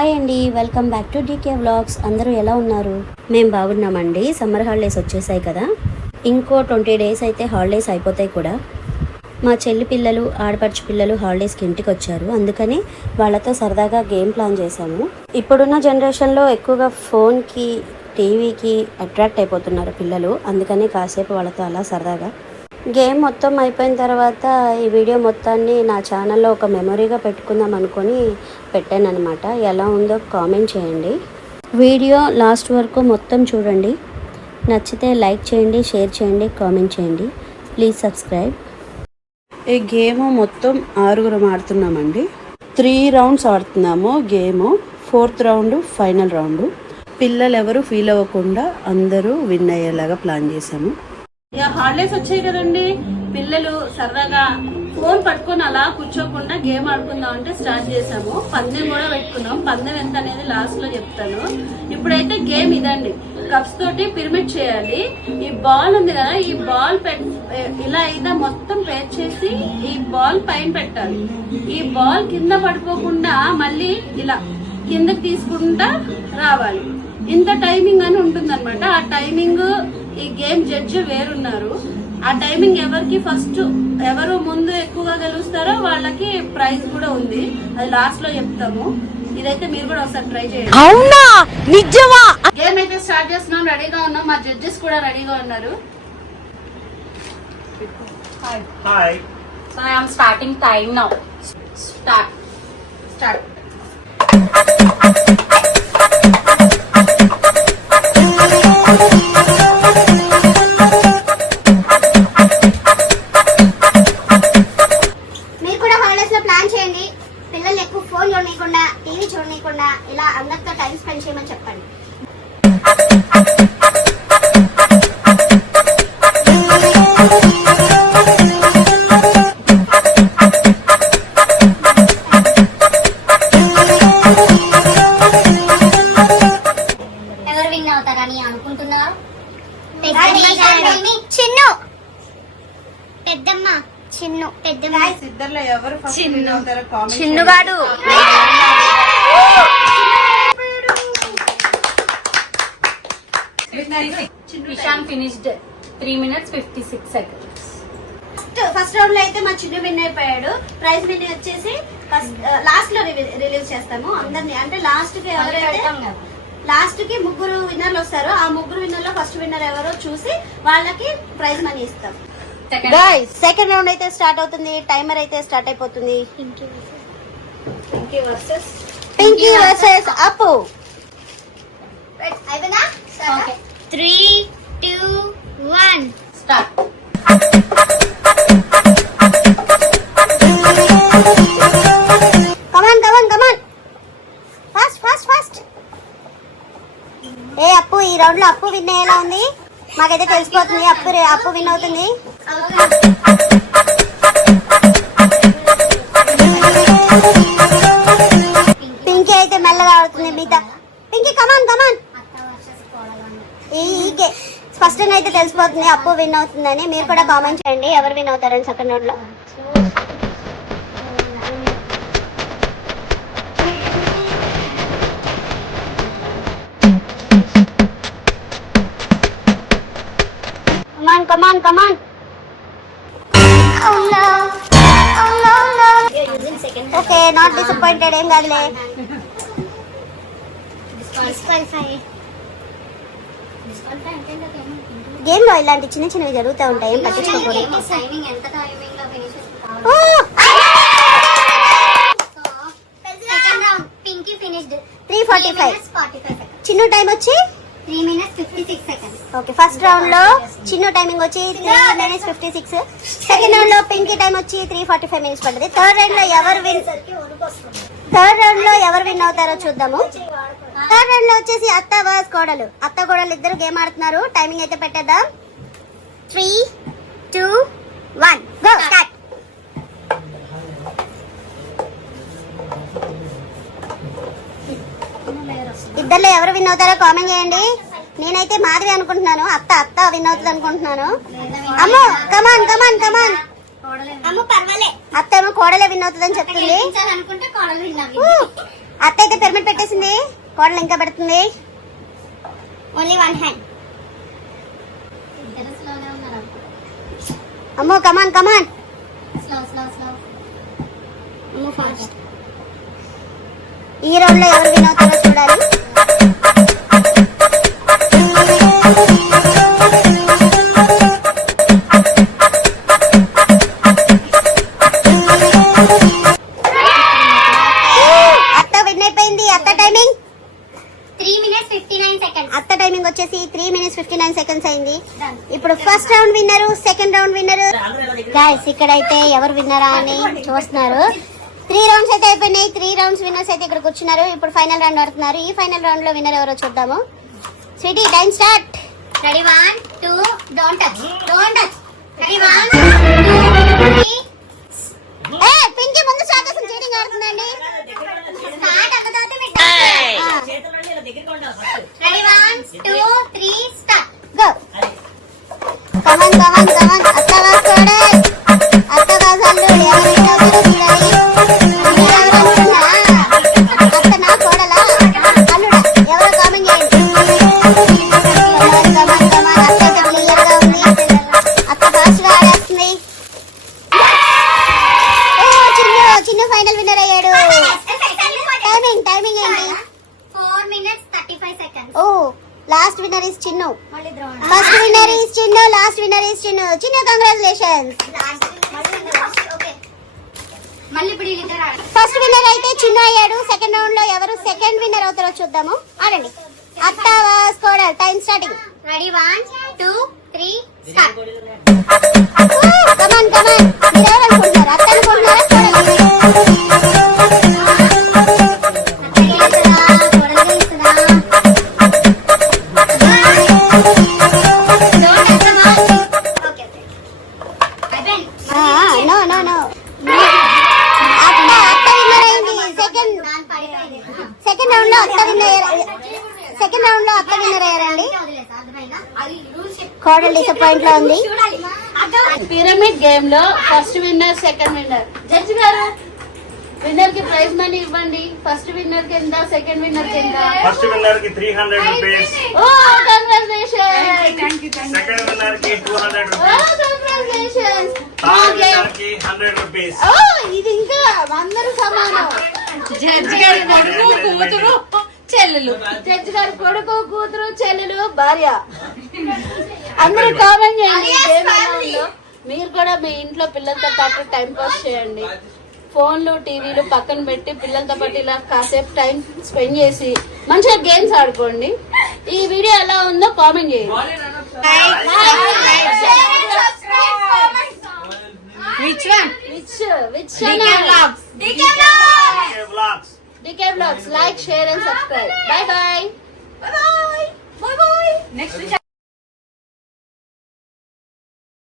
Hi అండి, welcome back to DK vlogs. అందరూ ఎలా ఉన్నారు? మేము బాగున్నామండి. సమ్మర్ హాలిడేస్ వచ్చేసాయి కదా, ఇంకో 20 days అయితే హాలిడేస్ అయిపోతాయి కూడా. మా చెల్లి పిల్లలు, ఆడపడుచు పిల్లలు హాలిడేస్కి ఇంటికి వచ్చారు. అందుకని వాళ్ళతో సరదాగా గేమ్ ప్లాన్ చేశాము. ఇప్పుడున్న జనరేషన్లో ఎక్కువగా ఫోన్కి, టీవీకి అట్రాక్ట్ అయిపోతున్నారు పిల్లలు. అందుకని కాసేపు వాళ్ళతో అలా సరదాగా గేమ్ మొత్తం అయిపోయిన తర్వాత ఈ వీడియో మొత్తాన్ని నా ఛానల్లో ఒక మెమొరీగా పెట్టుకుందాం అనుకొని పెట్టాను అనమాట. ఎలా ఉందో కామెంట్ చేయండి. వీడియో లాస్ట్ వరకు మొత్తం చూడండి. నచ్చితే లైక్ చేయండి, షేర్ చేయండి, కామెంట్ చేయండి. Please subscribe. ఈ గేమ్ మొత్తం 6 ఆడుతున్నామండి. 3 rounds ఆడుతున్నాము game. 4th round final round. పిల్లలు ఎవరు ఫీల్ అవ్వకుండా అందరూ విన్ అయ్యేలాగా ప్లాన్ చేశాము. హాలిడేస్ వచ్చాయి కదండి, పిల్లలు సరదాగా ఫోన్ పట్టుకొని అలా కూర్చోకుండా గేమ్ ఆడుకుందాం అంటే స్టార్ట్ చేసాము. పందెం కూడా పెట్టుకున్నాం. పందెం ఎంత అనేది లాస్ట్ లో చెప్తాను. ఇప్పుడైతే గేమ్ ఇదండి. కప్స్ తోటి పిరమిడ్ చేయాలి. ఈ బాల్ ఉంది కదా, ఈ బాల్ ఇలా అయితే మొత్తం పేర్ చేసి ఈ బాల్ పైన పెట్టాలి. ఈ బాల్ కింద పడిపోకుండా మళ్ళీ ఇలా కిందకి తీసుకుంటా రావాలి. ఇంత టైమింగ్ అని ఉంటుంది అనమాట. ఆ టైమింగ్ ఈ గేమ్ జడ్జి వేరున్నారు. ఆ టైమింగ్ ఎవరికి ఫస్ట్ ఎవరు ముందు ఎక్కువగా గెలుస్తారో వాళ్ళకి ప్రైజ్ కూడా ఉంది. అది లాస్ట్ లో చెప్తాము. ఇదైతే మీరు కూడా ఒకసారి ట్రై చేయండి. అవునా, నిజమా? గేమ్ అయితే స్టార్ట్ చేస్తున్నాం. రెడీగా ఉన్నాం. మా జడ్జెస్ కూడా రెడీగా ఉన్నారు. Hi. So I am starting time now. Start. పిల్లలు ఎక్కువ ఫోన్ చూడనీయకుండా, టీవీ చూడనీయకుండా ఇలా అందరితో టైం స్పెండ్ చేయమని చెప్పండి. ఎవరు విన్ అవుతారని అనుకుంటున్నారు? చిన్ను, పెద్దమ్మ, చిన్ను, పెద్దమ్మ. ఇద్దర్లో ఎవరు ఫస్ట్ విన్ అవుతారో కామెంట్. చిన్నుగాడు. Ishan finished 3 minutes 56 seconds. First round లో అయితే మా చిన్ను విన్ అయిపోయాడు. ప్రైజ్ విన్ వచ్చేసి లాస్ట్ లో రిలీజ్ చేస్తాము అందరినీ. అంటే లాస్ట్ కి ఎవరైతే లాస్ట్ కి 3 విన్నర్లు వస్తారో ఆ 3 విన్నర్లో ఫస్ట్ విన్నర్ ఎవరో చూసి వాళ్ళకి ప్రైజ్ మనీ ఇస్తాం. సెకండ్ రౌండ్ అయితే స్టార్ట్ అవుతుంది. టైమర్ అయితే స్టార్ట్ అయిపోతుంది. పింకీ వర్సెస్ అప్పు. అయిపోయినా? 3, 2, 1 Start. Come on fast. ఏ అప్పు, ఈ రౌండ్ లో అప్పు విన్ అయ్యేలా ఉంది. మాకైతే తెలిసిపోతుంది అప్పు విన్ అవుతుంది. పింకీ అయితే మెల్లగా ఆడుతుంది. మిగతా పింకీ కమాన్. ఫస్ట్ అయితే తెలిసిపోతుంది అప్పు విన్ అవుతుందని. మీరు కూడా కామెంట్ చేయండి ఎవరు విన్ అవుతారని సెకండ్ రౌండ్ లో. Come on. Oh no. You're using second hand. Okay, not disappointed. ఏం కాదులే. Disqualify గేమ్ లో ఇలాంటి చిన్నవి జరుగుతూ ఉంటాయి. ఏం పట్టించుకోకూడదు. టైమింగ్ ఎంత టైమింగ్ లో finish second round Pinky finished 3:45. Chinnu time వచ్చి 3 minutes 56 seconds. Okay, first round లో చిన్ను టైమింగ్ వచ్చి 3 minutes 56. సెకండ్ రౌండ్ లో పింకీ టైం వచ్చి 3:45 minutes పడ్డది. థర్డ్ రౌండ్ లో ఎవరు విన్ అవుతారో చూద్దాము. థర్డ్ రౌండ్ లో వచ్చేసి అత్త వర్సెస్ కోడలు. అత్త కోడలు ఇద్దరు గేమ్ ఆడుతున్నారు. టైమింగ్ అయితే పెట్టేద్దాం. 3, 2, 1 గో స్టార్ట్. ఇద్దర్లో ఎవరు విన్ అవుతారో కామెంట్ చేయండి. నేనైతే మాధవి అనుకుంటున్నాను. అత్త విన్ అవుతుంది అనుకుంటున్నాను. అమ్మో కమాన్. అత్త ఏమో కోడలే విన్ అవుతుందని చెప్తుంది. అత్త అయితే పెర్మిట్ పెట్టేసింది, కోడలు ఇంకా పెడుతుంది. Only one hand. అమ్మో కమాన్ కమాన్. అమ్మో ఫాస్ట్. ఈ రౌండ్ లో ఎవరు విన్ అవుతారో చూడాలి. అత్త విన్ అయిపోయింది. అత్త టైమింగ్ 3 minutes 59 seconds. అత్త టైమింగ్ వచ్చేసి 3 minutes 59 seconds అయింది. ఇప్పుడు ఫస్ట్ రౌండ్ విన్నరు, సెకండ్ రౌండ్ విన్నరు. గైస్ ఇక్కడైతే ఎవరు విన్నరా అని చూస్తున్నారు. 3 rounds అయితే అయిపోయినాయి. 3 rounds విన్నర్స్ అయితే ఇక్కడ కూర్చున్నారు. ఇప్పుడు ఫైనల్ రౌండ్ ఆడుతున్నారు. ఈ ఫైనల్ రౌండ్ లో విన్నర్ ఎవరో చూద్దాము. Sweetie time start. Ready, 1, 2, don't touch. Don't touch. Ready, 1, 2, 3. Pinky ముందు స్టార్ట్ చేసిన చీటింగ్ ఆడుతుందండి. Start అవ్వకపోతే మీరు touch. Ready, 1, 2, 3, start. Go come on కమాన్ కమాన్. అత్త వాసుకోడే, అత్త వాసాలు ఎవరు విన్ అవుతారో చూడాలి. అత్త నా కోడలా అల్లుడా ఎవరో కామెంట్ చేయండి. కమాన్ కమాన్ కమాన్. అత్త అయితే క్లియర్ గా ఉంది. అత్త ఫాస్ట్ గా ఆడేస్తుంది. ఓ చిన్ను చిన్ను ఫైనల్ విన్నర్ అయ్యాడు. టైమింగ్ టైమింగ్ ఏంటి? 4 minutes 35 seconds. ఓ లాస్ట్ విన్నర్ ఇస్ చిన్ను. మళ్ళీ draw. First winner is Chinnu, last winner is Chinnu. Chinnu congratulations. Okay. మళ్ళీ ఇప్పుడు వీళ్ళిద్దరు ఆడాలి. ఫస్ట్ విన్నర్ అయితే చిన్ను అయ్యాడు. సెకండ్ రౌండ్ లో ఎవరు సెకండ్ విన్నర్ అవుతారో చూద్దాము. ఆడండి. అత్త వాసుకోవడం time starting. Ready, 1, 2, 3, start. Come on come on. మీరు ఎవరు అనుకుంటున్నారు? అత్త అనుకుంటున్నారా కోడలు? No no no. అత్త అత్త విన్నర్ అయింది. సెకండ్ రౌండ్ లో అత్త విన్నర్ అయ్యారు. సెకండ్ రౌండ్ లో అత్త విన్నర్ అయ్యారండి. కోడలు డిసప్పాయింట్ లో ఉంది. పిరమిడ్ గేమ్ లో first winner, second winner. Judge గారు విన్నర్ కి ప్రైజ్ మనీ ఇవ్వండి. ఫస్ట్ విన్నర్ కి ఎంత, సెకండ్ విన్నర్ కి ఎంత? ఫస్ట్ విన్నర్ కి 300 రూపీస్, ఓ కంగ్రాచులేషన్. సెకండ్ విన్నర్ కి 200 ఓ రూపీస్, కంగ్రాచులేషన్. థర్డ్ విన్నర్ కి 100 రూపీస్. ఓ ఇది ఇంకా అందరూ సమానం. జడ్జి గారి కొడుకు, కూతురు, చెల్లెలు. జడ్జి గారి కొడుకు, కూతురు, చెల్లెలు, భార్య. అందరూ కామెంట్ చేయండి. ఈ గేమ్ ఎలా ఉందో. మీరు కూడా మీ ఇంట్లో పిల్లలతో పాటు టైం పాస్ చేయండి. ఫోన్లు టీవీలు పక్కన పెట్టి పిల్లలతో పాటు ఇలా కాసేపు టైం స్పెండ్ చేసి మంచిగా గేమ్స్ ఆడుకోండి. ఈ వీడియో ఎలా ఉందో కామెంట్ చేయండి. Which one? Which DK Vlogs. DK Vlogs. DK Vlogs. Like, share and subscribe. Bye bye. Next